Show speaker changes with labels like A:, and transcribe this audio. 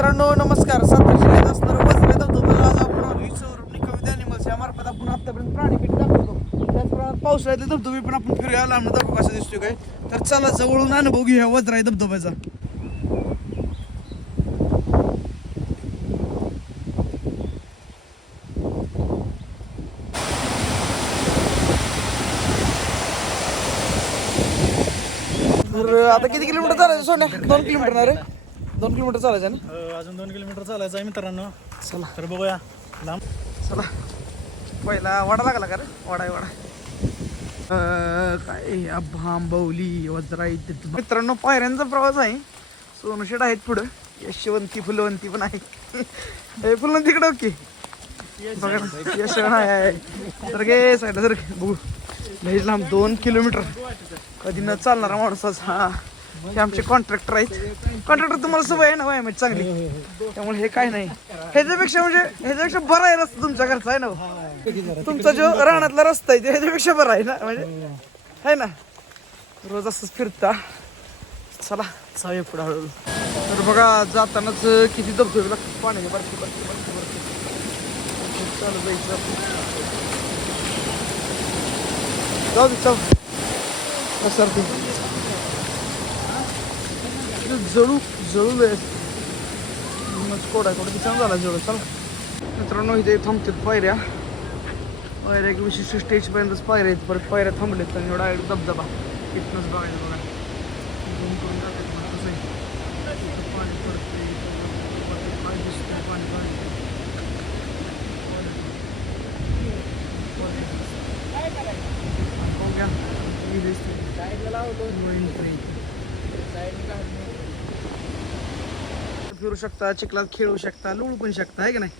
A: मित्रांनो नमस्कार. सातारा जिल्ह्यात असणारं वज्र धबधबा आज आपण आलो. सौरभनी कविता आपण आत्तापर्यंत प्राणी दाखवतो. त्याचप्रमाणे पावसाळ्यातले धबधबे पण आपण फिरूया. लांब दाखवू कसा दिसतोय काय? तर चला जवळून अनुभव घेऊया. वज्राई धबधब्याचा. तर आता किती किलोमीटर चालायचं सोन्या? दोन किलोमीटर ना रे? दोन किलोमीटर चालायचं ना?
B: अ, अजून दोन किलोमीटर चालायचं आहे मित्रांनो.
A: चला.
B: तर बघूया. लांब.
A: चला. पहिला वडा लागला का रे? वडा आहे वडा अं, काय भांबवली वज्राई तिथं. मित्रांनो पायऱ्यांचा प्रवास आहे. सोनशेड आहेत पुढं. यशवंती फुलवंती पण आहे हे फुलवंती इकडे ओके. बघा ना, यशवंत आहे आहे. तर गे साईडला जर बघू. लांब दोन किलोमीटर. कधी न चालणारा माणूस हा हे आमचे कॉन्ट्रॅक्टर आहेत. कॉन्ट्रॅक्टर तुम्हाला सवय आहे ना? वय चांगली. त्यामुळे हे काय नाही. ह्याच्यापेक्षा म्हणजे ह्याच्यापेक्षा बरा आहे रस्ता तुमच्या घरचा आहे ना? तुमचा जो राहण्यातला रस्ता आहे ह्याच्यापेक्षा बरा आहे ना? म्हणजे आहे ना? रोज असंच फिरता. चला जाऊया पुढे हळूहळू. तर बघा जातानाच किती धबधबे लागतात. पाण्याने बरकी चालू जायचं. जाऊ दे चालू. सर ते जळू जळू कोड कोड छान झाला जळू चला मित्रांनो इथे थांबतात पायऱ्या पायऱ्या एक विशिष्ट स्टेजपर्यंतच पायऱ्या आहेत परत पायऱ्या थांबलेत आणि एवढा एक धबधबा इथनंच बघायचं बघा Zoom करून. इथं पाणी दिसतंय, पाणी पाणी बघूया, हे दिसतंय. वळण ट्रेन. फिरू शकता चिखलात खेळू शकता लोळू पण शकता आहे का नाही?